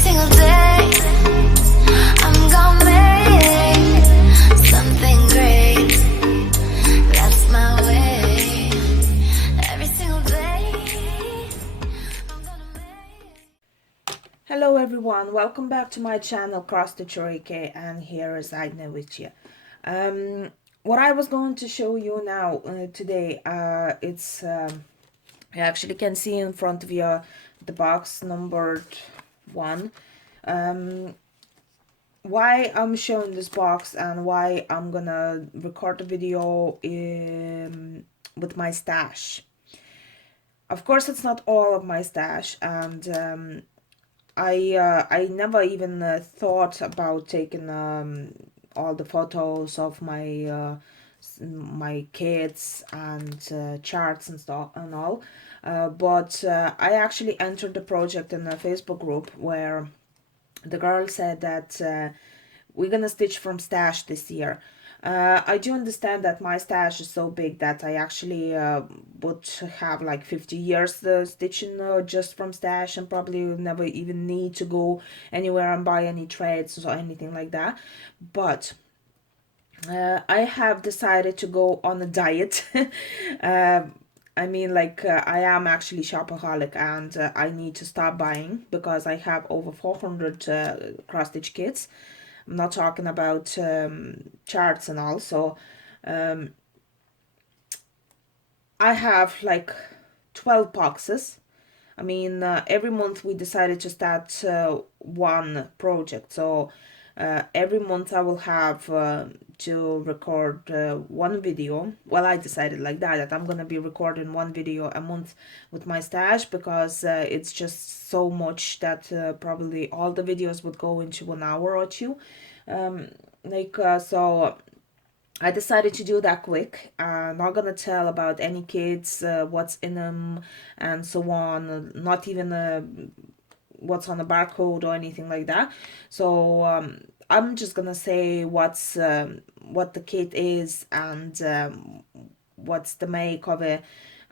single day I'm gonna make something great. That's my way. Every single day I'm gonna make. Hello everyone, welcome back to my channel Cross Stitch AK, and here is Aina with you. What I was going to show you now today, it's you actually can see in front of you the box numbered 1. Why I'm showing this box and why I'm gonna record the video with my stash. Of course, it's not all of my stash, and I never even thought about taking all the photos of my kids and charts and stuff and all, but I actually entered the project in a Facebook group where the girl said that we're gonna stitch from stash this year. I do understand that my stash is so big that I actually would have like 50 years stitching just from stash, and probably never even need to go anywhere and buy any threads or anything like that. But I have decided to go on a diet. I mean, like, I am actually shopaholic, and I need to stop buying because I have over 400 cross stitch kits. I'm not talking about charts and all. So I have like 12 boxes. I mean, every month we decided to start one project. So every month I will have to record one video. Well, I decided like that I'm gonna be recording one video a month with my stash, because it's just so much that probably all the videos would go into an hour or two. So I decided to do that quick. I'm not gonna tell about any kids, what's in them, and so on. Not even what's on the barcode or anything like that. So I'm just gonna say what the kit is, and what's the make of it,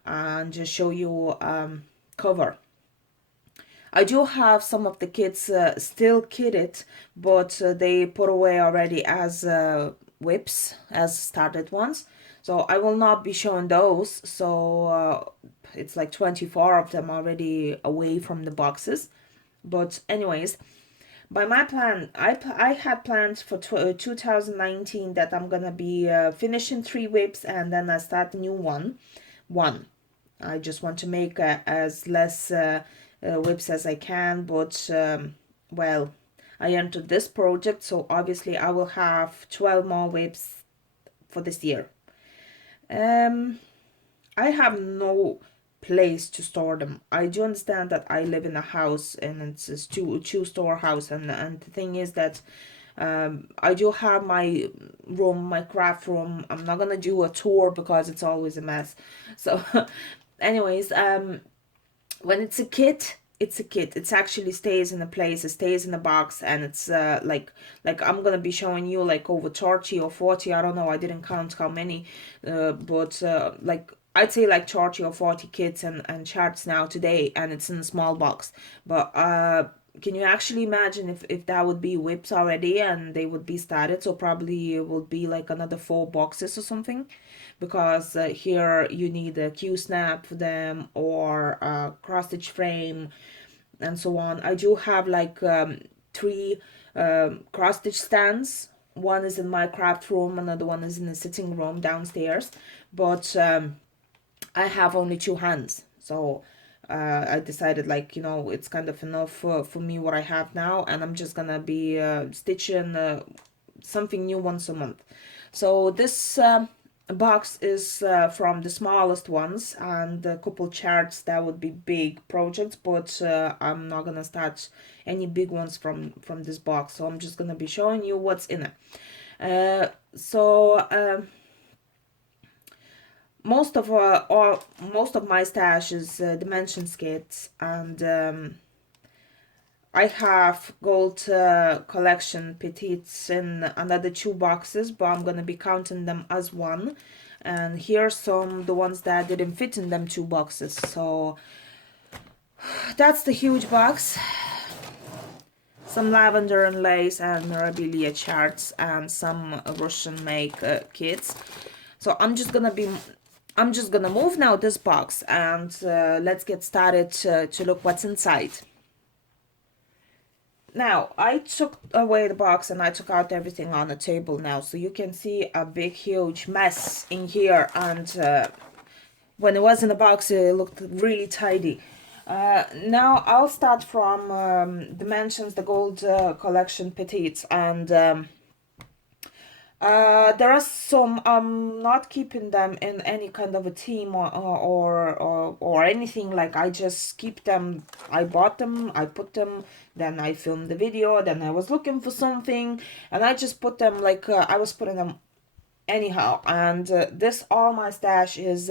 and just show you cover. I do have some of the kits still kitted, but they put away already as whips, as started ones. So I will not be showing those. So it's like 24 of them already away from the boxes. But anyways, by my plan, I had plans for 2019 that I'm gonna be finishing 3 whips, and then I start a new one. I just want to make as less whips as I can, but well, I entered this project, so obviously I will have 12 more whips for this year. I have no place to store them. I do understand that I live in a house, and it's a two-store house, and the thing is that I do have my room, my craft room. I'm not gonna do a tour because it's always a mess. So anyways, when it's a kit, it's a kit. It actually stays in a place, it stays in a box, and it's like I'm gonna be showing you like over 30 or 40, I don't know, I didn't count how many, but like I'd say like 30 or 40 kits and charts now today, and it's in a small box. But can you actually imagine if that would be whips already and they would be started? So probably it would be like another 4 boxes or something, because here you need a Q snap for them, or a cross stitch frame, and so on. I do have like 3 cross stitch stands. One is in my craft room, another one is in the sitting room downstairs, but I have only 2 hands. So I decided, like, you know, it's kind of enough for me what I have now, and I'm just gonna be stitching something new once a month. So this box is from the smallest ones, and a couple charts that would be big projects, but I'm not gonna start any big ones from this box. So I'm just gonna be showing you what's in it. Most of my stash is dimensions kits, and I have gold collection Petites in another 2 boxes, but I'm gonna be counting them as one. And here's the ones that didn't fit in them 2 boxes. So that's the huge box. some Lavender and Lace and Memorabilia charts, and some Russian make kits. So I'm just gonna move now this box, and let's get started to look what's inside. Now, I took away the box and I took out everything on the table now, so you can see a big huge mess in here, and when it was in the box it looked really tidy. Now I'll start from Dimensions, the gold collection Petites, and there are some, I'm not keeping them in any kind of a team or anything. Like, I just keep them. I bought them, I put them, then I filmed the video, then I was looking for something, and I just put them like I was putting them anyhow. And this, all my stash is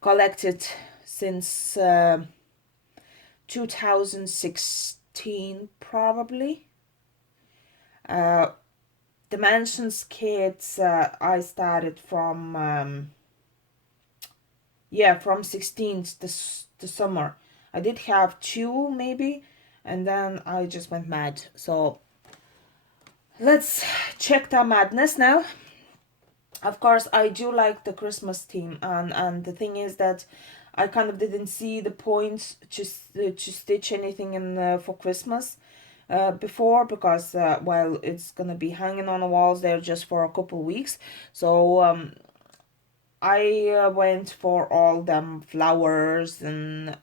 collected since 2016 probably. Dimensions kits, I started from yeah, from 16th the summer. I did have 2 maybe, and then I just went mad. So let's check that madness now. Of course, I do like the Christmas theme, and the thing is that I kind of didn't see the point to stitch anything in for Christmas before, because well, it's gonna be hanging on the walls there just for a couple weeks. So I went for all them flowers and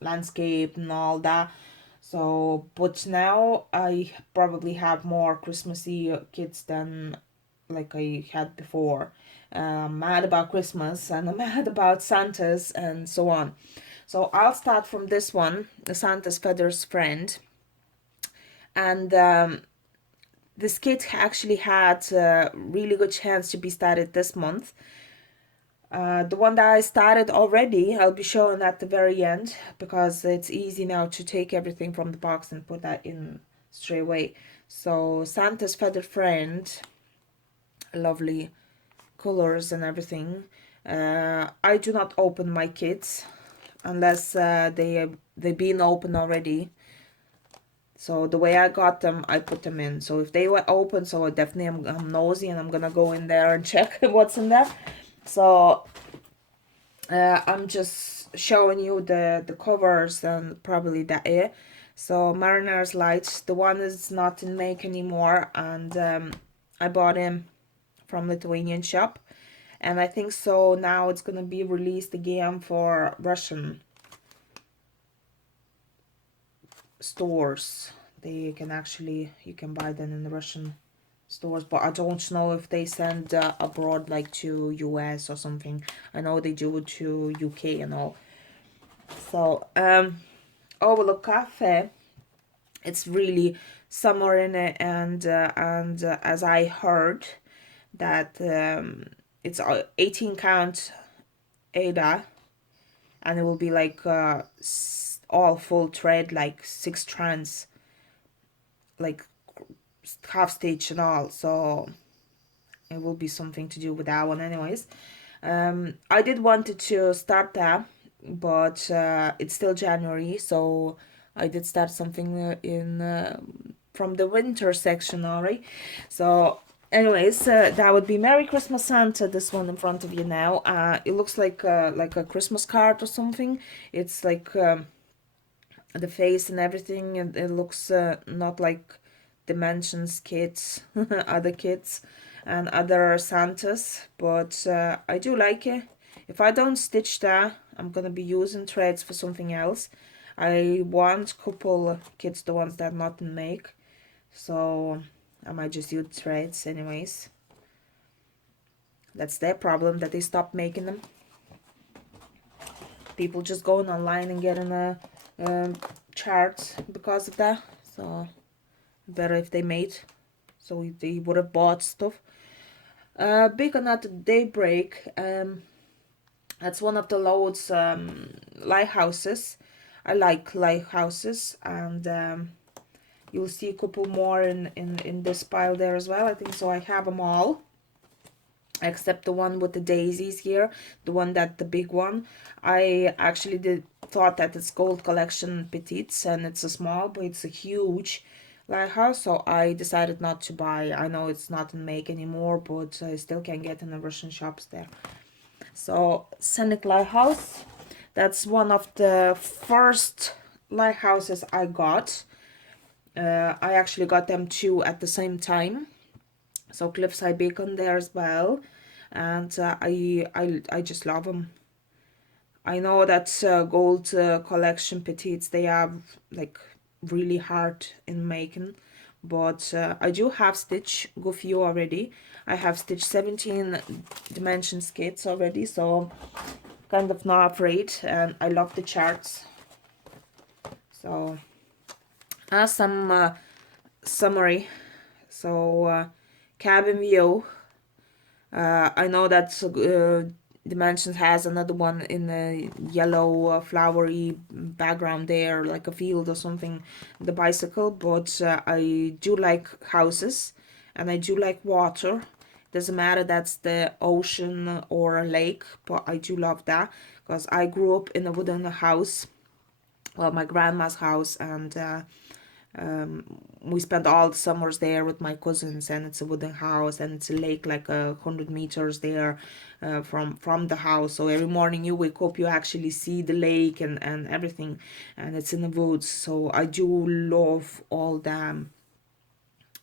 landscape and all that. So, but now I probably have more Christmassy kits than like I had before. I'm mad about Christmas, and I'm mad about Santa's and so on. So I'll start from this one, the Santa's Feathers Friend. And this kit actually had a really good chance to be started this month. The one that I started already, I'll be showing at the very end, because it's easy now to take everything from the box and put that in straight away. So Santa's Feathered Friend, lovely colors and everything. I do not open my kits unless they've been open already. So the way I got them, I put them in. So if they were open, so I definitely I'm nosy and I'm gonna go in there and check what's in there. So I'm just showing you the covers and probably that air. So Mariner's Light, the one is not in make anymore, and I bought him from Lithuanian shop, and I think so now it's gonna be released again for Russian stores. They can actually, you can buy them in the Russian stores, but I don't know if they send abroad, like to US or something. I know they do it to UK and all. So Overlook Cafe, it's really summer in it, and as I heard that it's 18 count Ada, and it will be like all full thread, like 6 strands, like half stitch and all. So it will be something to do with that one anyways. I did wanted to start that, but it's still January, so I did start something in from the winter section already. So anyways, that would be Merry Christmas Santa, this one in front of you now. It looks like a Christmas card or something. It's like the face and everything, and it looks not like Dimensions kits, other kits and other Santas, but I do like it. If I don't stitch that, I'm gonna be using threads for something else. I want a couple kits, the ones that not in make, so I might just use threads anyways. That's their problem, that they stopped making them. People just going online and getting a charts because of that. So better if they made, so they would have bought stuff. Big or Not Daybreak, that's one of the loads lighthouses. I like lighthouses, and you'll see a couple more in this pile there as well. I think so I have them all. except the one with the daisies here, the one that the big one. I actually did thought that it's gold collection Petites, and it's a small, but it's a huge lighthouse, so I decided not to buy. I know it's not in make anymore, but I still can get in the Russian shops there. So Scenic Lighthouse, that's one of the first lighthouses I got. I actually got them two at the same time. So Cliffside Beacon there as well, and I just love them. I know that gold collection Petites, they are like really hard in making, but I do have Stitch go few already. I have Stitch 17 dimensions kits already, so kind of not afraid, and I love the charts. So as some summary, so cabin view. I know that Dimensions has another one in a yellow flowery background there, like a field or something, the bicycle, but I do like houses and I do like water. Doesn't matter that's the ocean or a lake, but I do love that because I grew up in a wooden house, well, my grandma's house, and we spent all the summers there with my cousins, and it's a wooden house and it's a lake like 100 meters there from the house. So every morning you wake up, you actually see the lake and everything, and it's in the woods. So I do love all the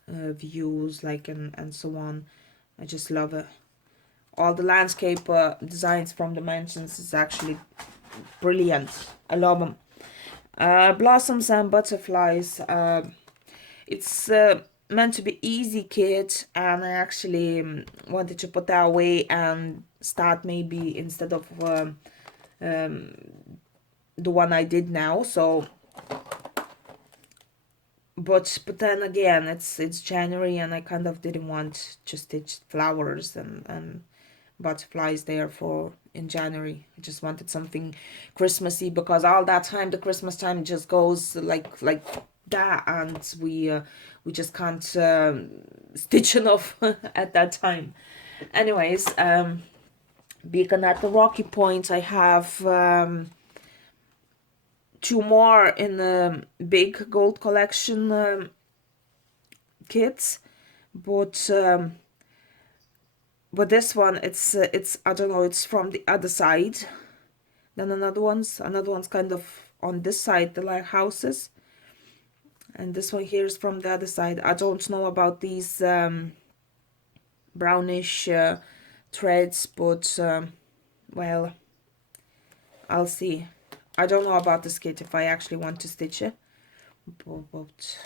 views, like, and so on. I just love it. All the landscape designs from Dimensions is actually brilliant. I love them. Blossoms and Butterflies. It's meant to be easy kit, and I actually wanted to put that away and start maybe instead of the one I did now. So but then again, it's January, and I kind of didn't want to stitch flowers and butterflies there for in January. I just wanted something Christmassy, because all that time, the Christmas time, just goes like that, and we just can't stitch enough at that time. Anyways, beacon at the Rocky Point, I have two more in the big gold collection kits, but this one, it's I don't know, it's from the other side. Then another one's kind of on this side, the lighthouses, and this one here is from the other side. I don't know about these brownish threads, but well, I'll see. I don't know about this kit if I actually want to stitch it, but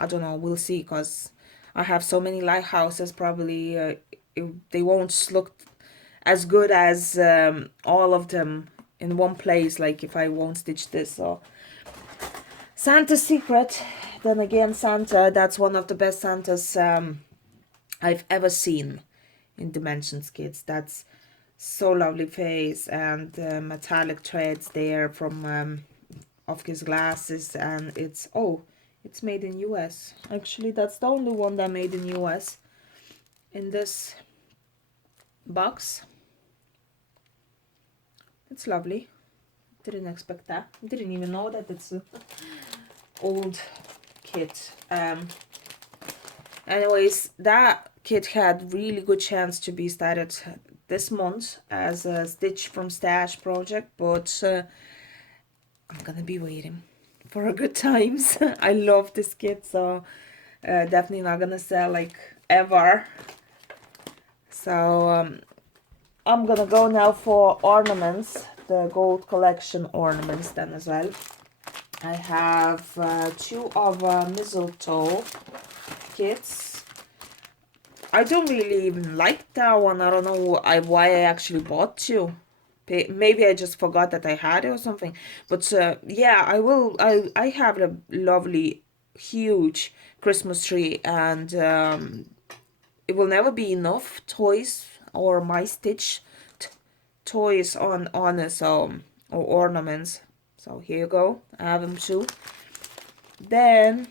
I don't know, we'll see, because I have so many lighthouses. Probably they won't look as good as all of them in one place, like if I won't stitch this. So Santa's Secret, then again, Santa, that's one of the best Santas I've ever seen in Dimensions kits. That's so lovely face, and metallic threads there from of his glasses, and it's made in US. Actually, that's the only one that made in US in this box. It's lovely. Didn't expect that. Didn't even know that it's a old kit. Anyways, that kit had really good chance to be started this month as a Stitch from Stash project, but I'm gonna be waiting for a good times. I love this kit, so definitely not gonna sell like ever. So I'm gonna go now for ornaments, the gold collection ornaments then as well. I have two of mistletoe kits. I don't really even like that one. I don't know why I actually bought two. Maybe I just forgot that I had it or something. But yeah, I have a lovely, huge Christmas tree, and it will never be enough toys or my Stitch toys on it, so, or ornaments. So here you go. I have them too. Then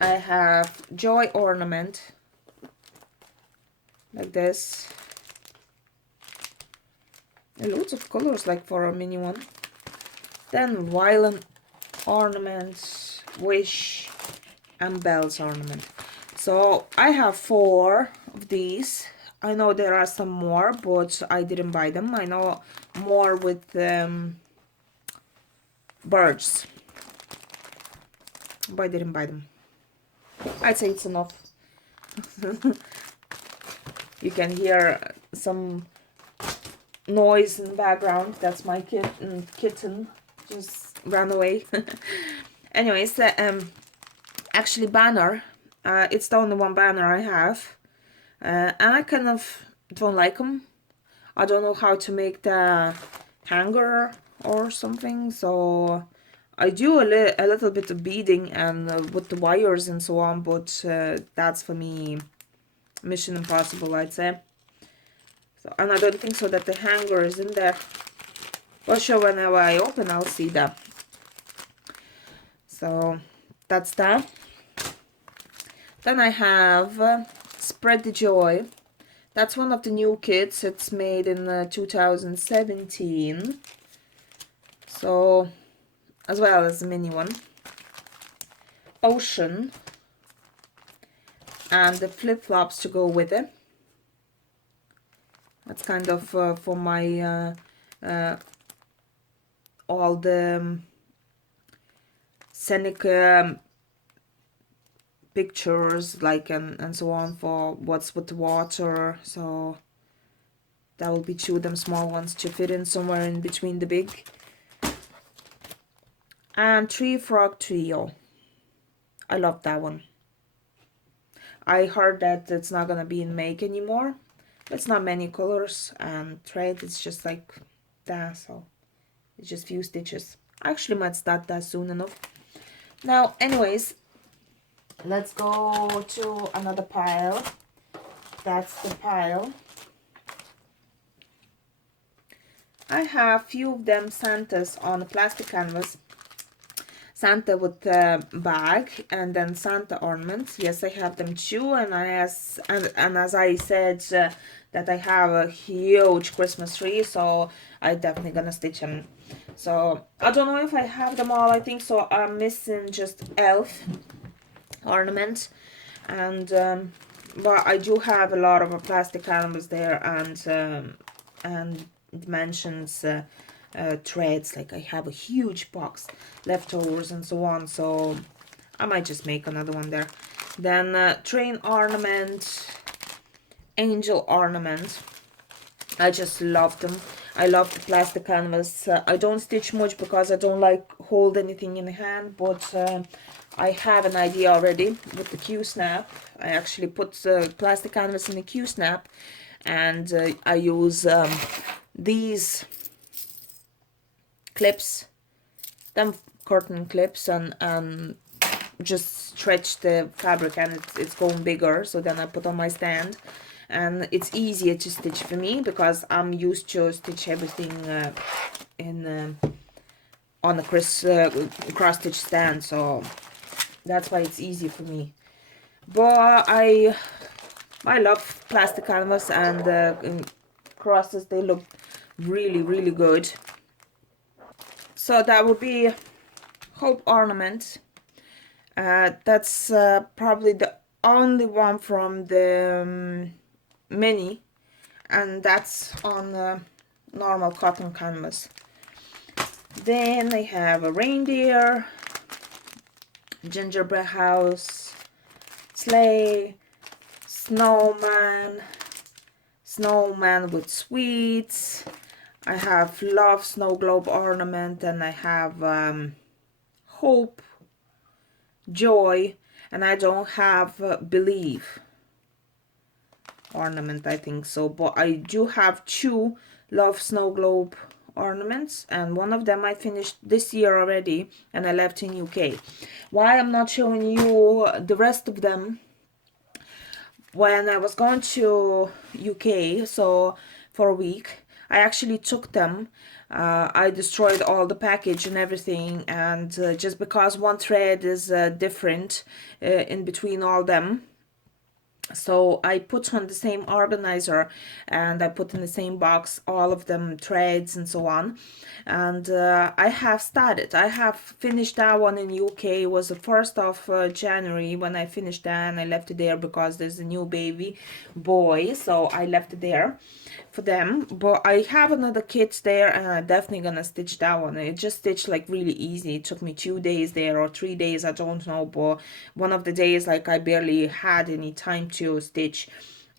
I have Joy ornament. like this. And loads of colors, like for a mini one. Then violin ornaments, wish, and bells ornament. So I have 4 of these. I know there are some more, but I didn't buy them. I know more with birds, but I didn't buy them. I'd say it's enough. You can hear some noise in the background. That's my kitten just ran away. Anyways, actually banner, it's the only one banner I have, and I kind of don't like them. I don't know how to make the hanger or something, so I do a little bit of beading and with the wires and so on, but that's for me mission impossible, I'd say. So, and I don't think so that the hanger is in there. Well, sure, whenever I open, I'll see that. So that's that. Then I have Spread the Joy. That's one of the new kits. It's made in 2017. So, as well as a mini one. Ocean. And the flip-flops to go with it. That's kind of for my all the scenic pictures, like and so on, for what's with the water. So that will be 2 of them small ones to fit in somewhere in between the big. And Tree Frog Trio. I love that one. I heard that it's not gonna be in make anymore. It's not many colors, and thread is just like that, so it's just few stitches. I actually might start that soon enough. Now, anyways, let's go to another pile. That's the pile. I have few of them Santas on a plastic canvas. Santa with the bag, and then Santa ornaments. Yes, I have them too, and as I said, that I have a huge Christmas tree, so I definitely gonna stitch them. So I don't know if I have them all. I think so. I'm missing just elf ornament, and but I do have a lot of plastic canvas there, and it mentions threads. Like I have a huge box, leftovers and so on, so I might just make another one there. Then train ornament, angel ornament. I just love them. I love the plastic canvas. I don't stitch much because I don't like hold anything in the hand, but I have an idea already with the Q-snap. I actually put the plastic canvas in the Q-snap, and I use these clips, them curtain clips, and just stretch the fabric, and it's going bigger. So then I put on my stand, and it's easier to stitch for me because I'm used to stitch everything on a cross stitch stand, so that's why it's easy for me. But I love plastic canvas, and crosses, they look really good. So that would be Hope ornament. That's probably the only one from the mini, and that's on normal cotton canvas. Then I have a reindeer, gingerbread house, sleigh, snowman with sweets. I have love snow globe ornament, and I have hope, joy, and I don't have believe ornament, I think so, but I do have 2 love snow globe ornaments, and one of them I finished this year already, and I left in UK. Why I'm not showing you the rest of them, when I was going to UK, so for a week, I actually took them. I destroyed all the package and everything, and just because one thread is different in between all them, So I put on the same organizer, and I put in the same box all of them threads and so on. And I have started. I have finished that one in UK. It was the 1st of January when I finished that, and I left it there because there's a new baby boy. So I left it there for them. But I have another kit there, and I'm definitely gonna stitch that one. It just stitched like really easy. It took me 2 days there, or 3 days, I don't know, but one of the days like I barely had any time to stitch.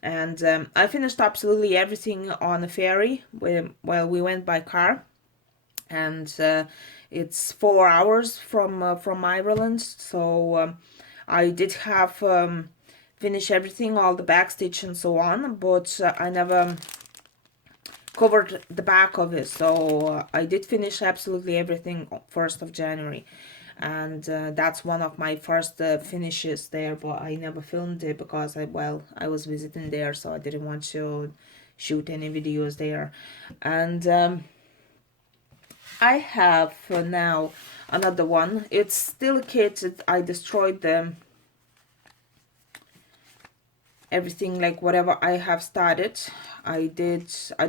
And I finished absolutely everything on a ferry. Well, we went by car, and it's 4 hours from Ireland. So I did have finish everything, all the back stitch and so on, but I never covered the back of it. So I did finish absolutely everything 1st of January, and that's one of my first finishes there, but I never filmed it because I was visiting there, so I didn't want to shoot any videos there. And I have now another one. It's still a kit. I destroyed them everything, like whatever I have started. I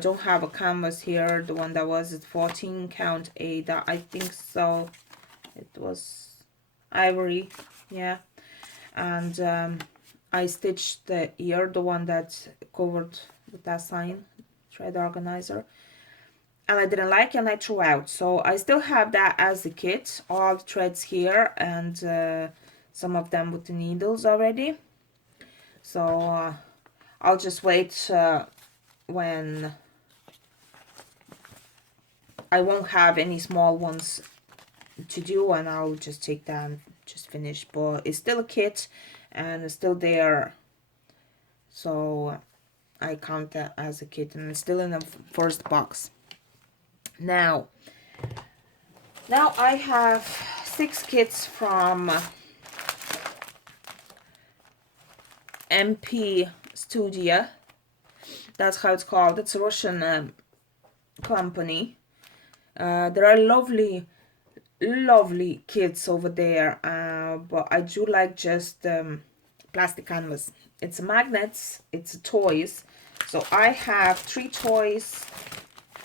don't have a canvas here. The one that was at 14 count A, that I think so, it was ivory, yeah. And I stitched the ear, the one that's covered with that sign, thread organizer, and I didn't like it and I threw out. So I still have that as a kit, all the threads here, and some of them with the needles already. So I'll just wait when I won't have any small ones to do, and I'll just take that and just finish. But it's still a kit, and it's still there, so I count that as a kit, and it's still in the first box. Now I have 6 kits from MP Studia. That's how it's called. It's a Russian company. There are lovely kits over there, but I do like just plastic canvas. It's magnets, it's toys. So I have 3 toys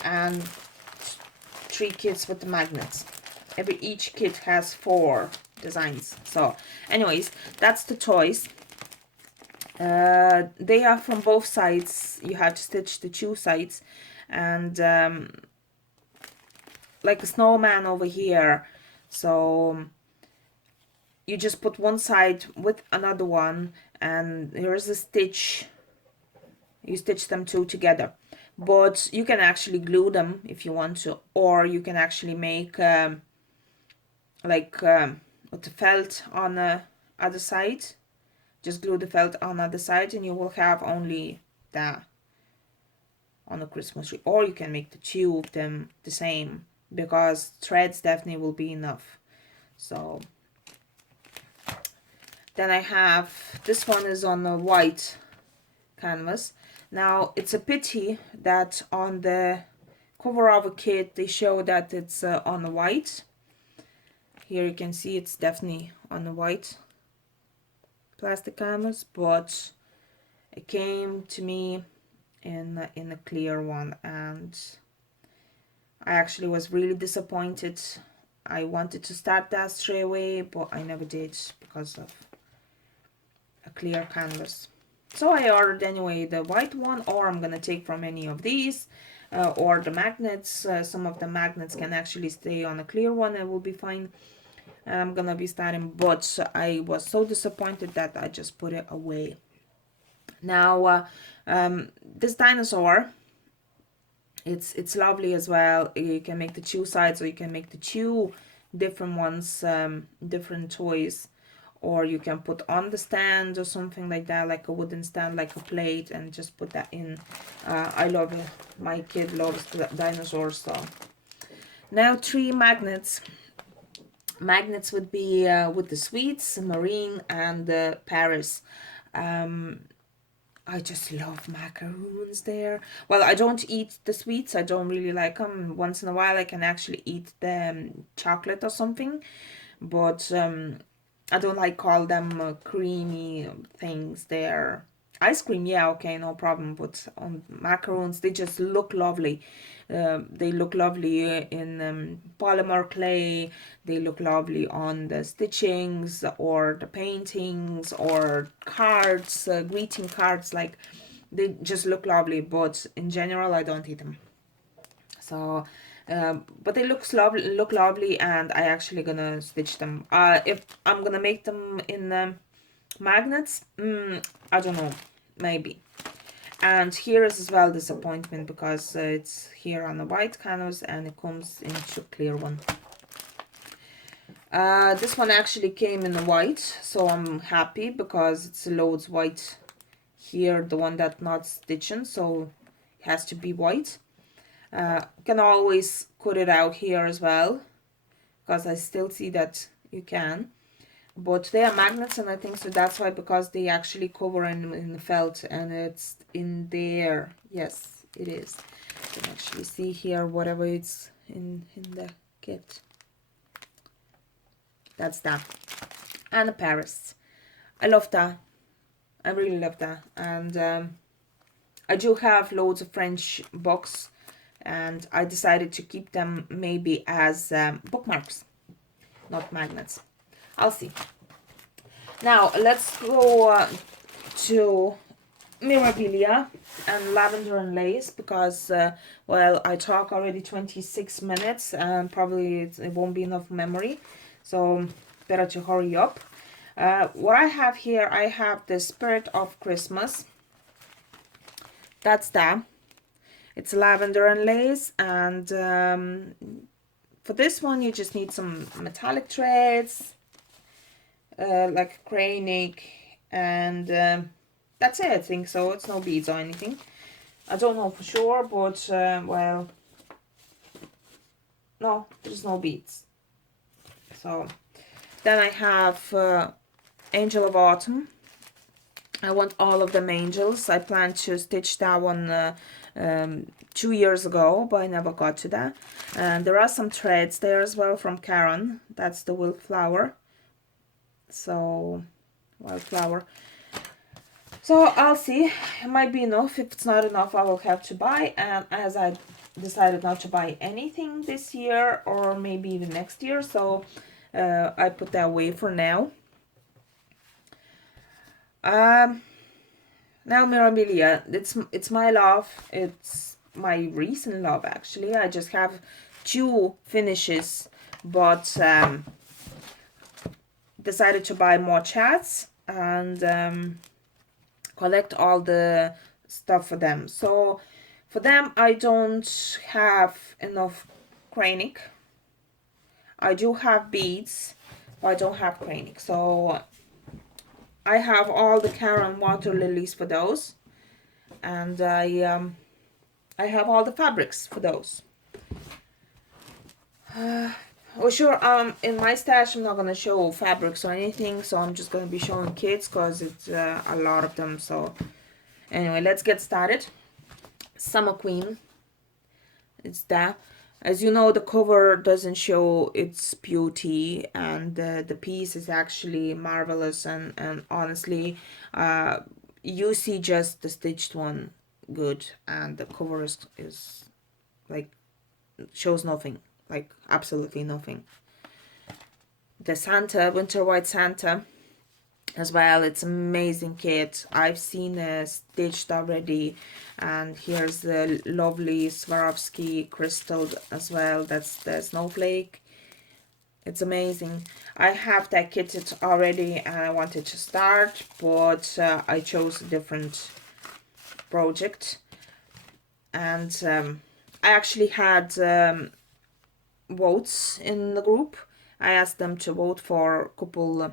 and 3 kits with the magnets. Each kit has 4 designs. So anyways, that's the toys. They are from both sides. You have to stitch the 2 sides, and like a snowman over here. So you just put one side with another one, and here's a stitch. You stitch them 2 together, but you can actually glue them if you want to, or you can actually make with the felt on the other side. Just glue the felt on the other side, and you will have only that on the Christmas tree. Or you can make the 2 of them the same, because threads definitely will be enough. So then I have, this one is on a white canvas. Now it's a pity that on the cover of a kit they show that it's on the white. Here you can see it's definitely on the white plastic canvas, but it came to me in a clear one, and I actually was really disappointed. I wanted to start that straight away, but I never did because of a clear canvas. So I ordered anyway the white one, or I'm gonna take from any of these, or the magnets. Some of the magnets can actually stay on a clear one, it will be fine. And I'm gonna be starting, but I was so disappointed that I just put it away. Now this dinosaur, it's lovely as well. You can make the 2 sides, or you can make the 2 different ones, different toys, or you can put on the stand or something like that, like a wooden stand, like a plate, and just put that in. I love it. My kid loves the dinosaurs. So now 3 magnets. Magnets would be with the sweets, marine, and Paris. I just love macaroons there. Well, I don't eat the sweets. I don't really like them. Once in a while I can actually eat the chocolate or something, but I don't like all them creamy things there. Ice cream, yeah, okay, no problem. But on macarons, they just look lovely. They look lovely in polymer clay. They look lovely on the stitchings or the paintings or cards, greeting cards. Like, they just look lovely. But in general, I don't eat them. So, but they look lovely, and I actually gonna stitch them. If I'm gonna make them in magnets, I don't know, maybe. And here is as well disappointment because it's here on the white canvas and it comes into clear one. This one actually came in the white, so I'm happy because it's loads white here, the one that not stitching, so it has to be white. Can always cut it out here as well, because I still see that you can. But they are magnets, and I think so that's why, because they actually cover in the felt, and it's in there. Yes, it is. You can actually see here whatever it's in the kit. That's that. And the Paris. I love that. I really love that. And I do have loads of French books, and I decided to keep them maybe as bookmarks, not magnets. I'll see. Now let's go to Memorabilia and Lavender and Lace, because well, I talk already 26 minutes and probably it won't be enough memory, so better to hurry up. What I have here, I have the Spirit of Christmas. That's that. It's Lavender and Lace, and for this one you just need some metallic threads, like acrylic, and that's it, I think so. It's no beads or anything. I don't know for sure, but well, no, there's no beads. So then I have Angel of Autumn. I want all of them angels. I planned to stitch that one 2 years ago, but I never got to that. And there are some threads there as well from Karen. That's the wildflower. So, wildflower. So I'll see. It might be enough. If it's not enough, I will have to buy. And as I decided not to buy anything this year or maybe even next year, so I put that away for now. Now Memorabilia, it's my love. It's my recent love, actually. I just have 2 finishes, but decided to buy more chats and collect all the stuff for them. So for them, I don't have enough cranic. I do have beads, but I don't have cranic. So I have all the Karen water lilies for those, and I have all the fabrics for those. Well, sure, in my stash I'm not gonna show fabrics or anything, so I'm just gonna be showing kits because it's a lot of them. So anyway, let's get started. Summer Queen, it's that. As you know, the cover doesn't show its beauty, and the piece is actually marvelous, and honestly, you see just the stitched one good, and the cover is like, shows nothing, like absolutely nothing. The Santa, Winter White Santa as well, it's amazing kit. I've seen stitched already, and here's the lovely Swarovski crystal as well. That's the snowflake. It's amazing. I have that kitted already and I wanted to start, but I chose a different project. And I actually had votes in the group. I asked them to vote for a couple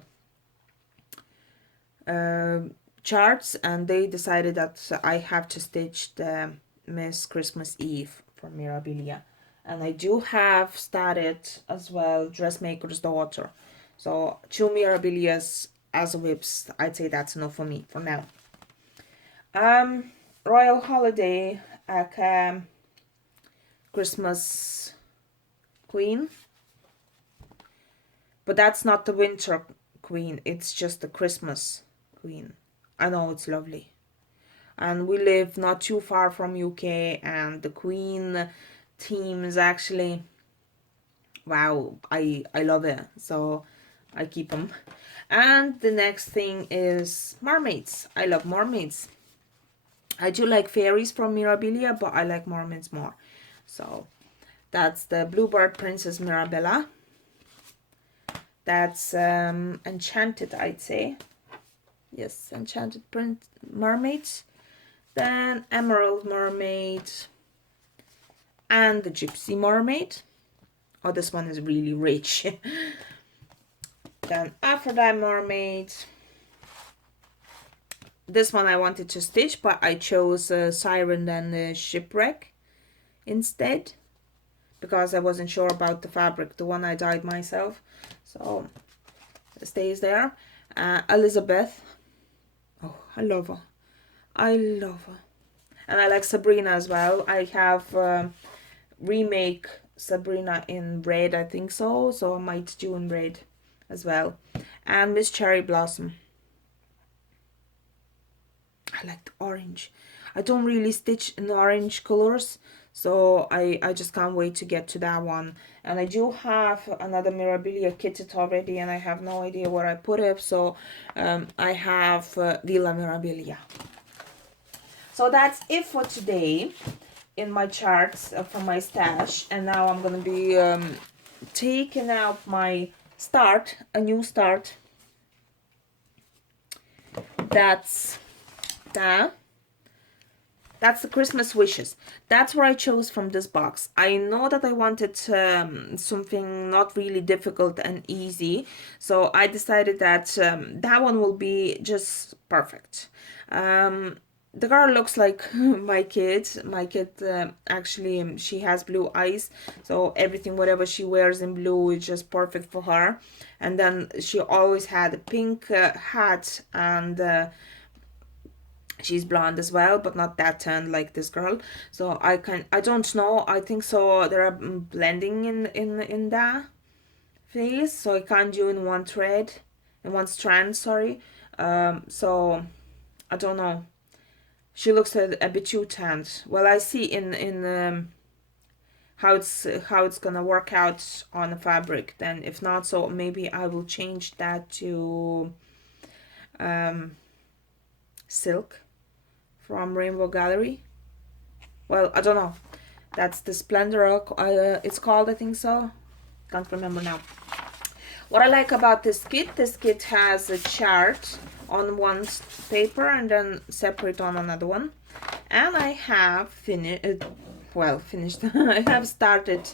charts, and they decided that I have to stitch the Miss Christmas Eve from Memorabilia. And I do have started as well Dressmaker's Daughter. So 2 Memorabilias as whips. I'd say that's enough for me for now. Royal Holiday Christmas Queen. But that's not the Winter Queen. It's just the Christmas Queen. I know, it's lovely. and we live not too far from UK, and the Queen theme is actually, wow, I love it, so I keep them. And the next thing is mermaids. I love mermaids. I do like fairies from Memorabilia, but I like mermaids more. So that's the Bluebird Princess Mirabella. That's enchanted, I'd say. Yes, enchanted mermaids. Then emerald mermaid and the gypsy mermaid. Oh, this one is really rich. Then Aphrodite mermaid. This one I wanted to stitch, but I chose Siren and the Shipwreck instead, because I wasn't sure about the fabric, the one I dyed myself. So it stays there. Elizabeth. Oh, I love her. I love her. And I like Sabrina as well. I have remake Sabrina in red, I think so. So I might do in red as well. And Miss Cherry Blossom. I like the orange. I don't really stitch in orange colors, so I just can't wait to get to that one. And I do have another Memorabilia kitted already, and I have no idea where I put it. So I have Villa Memorabilia. So that's it for today in my charts from my stash. And now I'm gonna be taking out my start, a new start. That's that. That's the Christmas wishes. That's what I chose from this box. I know that I wanted something not really difficult and easy, so I decided that that one will be just perfect. The girl looks like my kid. My kid actually, she has blue eyes, so everything, whatever she wears in blue is just perfect for her. And then she always had a pink hat, and she's blonde as well, but not that tan like this girl. So I don't know, I think so there are blending in that face, so I can't do in one thread, in one strand, sorry. So I don't know, she looks a bit too tanned. Well, I see in how it's gonna work out on the fabric. Then if not, so maybe I will change that to silk from Rainbow Gallery. Well, I don't know. That's the Splendor, it's called, I think so. Can't remember now. What I like about this kit has a chart on one paper and then separate on another one. And I have finished, I have started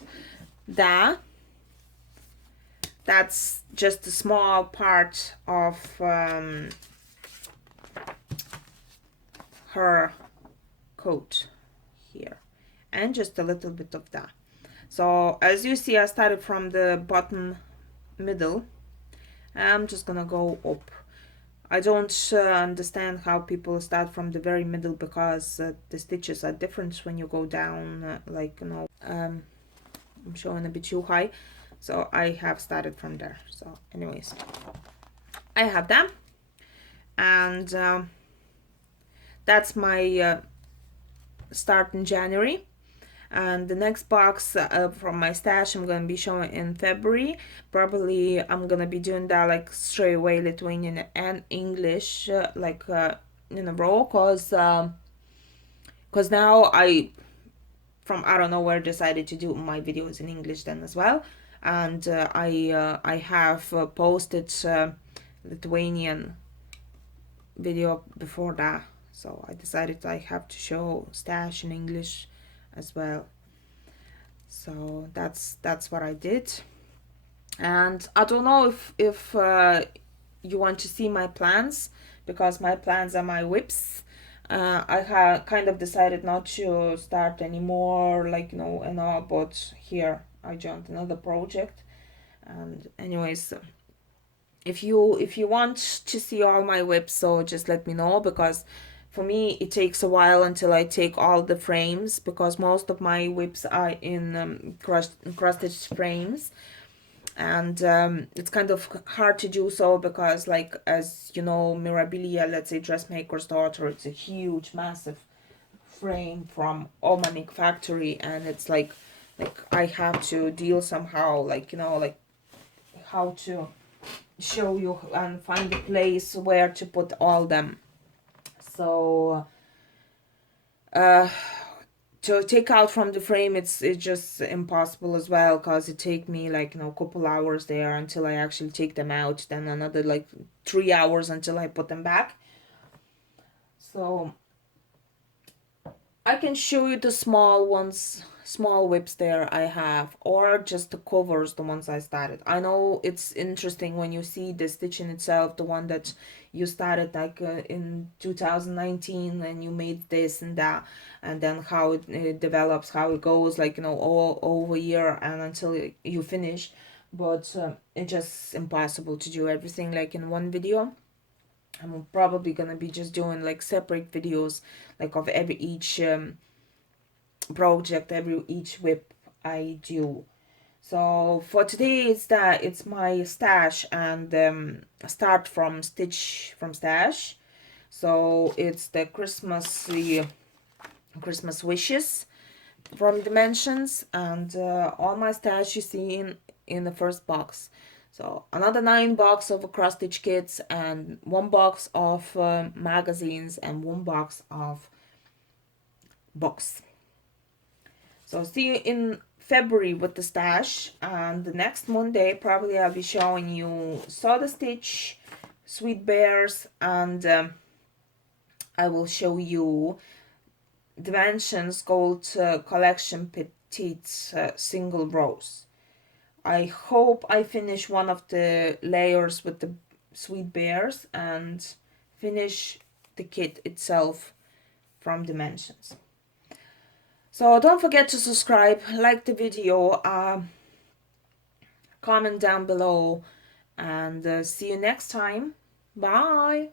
that. That's just a small part of her coat here, and just a little bit of that. So as you see, I started from the bottom middle. I'm just gonna go up. I don't understand how people start from the very middle, because the stitches are different when you go down, like, you know, I'm showing a bit too high, so I have started from there. So anyways, I have them, and that's my start in January. And the next box from my stash I'm going to be showing in February. Probably I'm going to be doing that like straight away, Lithuanian and English, like in a row, because now I don't know where, decided to do my videos in English then as well. And I have posted Lithuanian video before that, so I decided I have to show stash in English as well. So that's what I did. And I don't know if you want to see my plans, because my plans are my whips. I have kind of decided not to start anymore, like, you know, and all, but here I joined another project. And anyways, if you want to see all my whips, so just let me know, because for me it takes a while until I take all the frames, because most of my whips are in cross stitch frames. and it's kind of hard to do so because, like, as you know, Mirabilia, let's say Dressmaker's Daughter, it's a huge massive frame from Omanik factory, and it's like I have to deal somehow, like, you know, like how to show you and find a place where to put all them. So to take out from the frame, it's just impossible as well, because it take me like, you know, a couple hours there until I actually take them out, then another like 3 hours until I put them back. So I can show you the small ones, small whips there I have, or just the covers, the ones I started. I know it's interesting when you see the stitching itself, the one that you started like in 2019, and you made this and that, and then how it develops, how it goes, like, you know, all over a year and until you finish. But it's just impossible to do everything like in one video. I'm probably gonna be just doing like separate videos, like of every each project, every each whip I do. So for today, it's my stash, and start from stitch from stash. So it's the Christmas wishes from Dimensions, and all my stash you see in the first box. So another 9 box of cross stitch kits, and 1 box of magazines, and 1 box of books. So see you in February with the stash, and the next Monday probably I'll be showing you Saw the Stitch, Sweet Bears, and I will show you Dimensions Gold Collection Petites single rows. I hope I finish one of the layers with the Sweet Bears and finish the kit itself from Dimensions. So don't forget to subscribe, like the video, comment down below, and see you next time. Bye!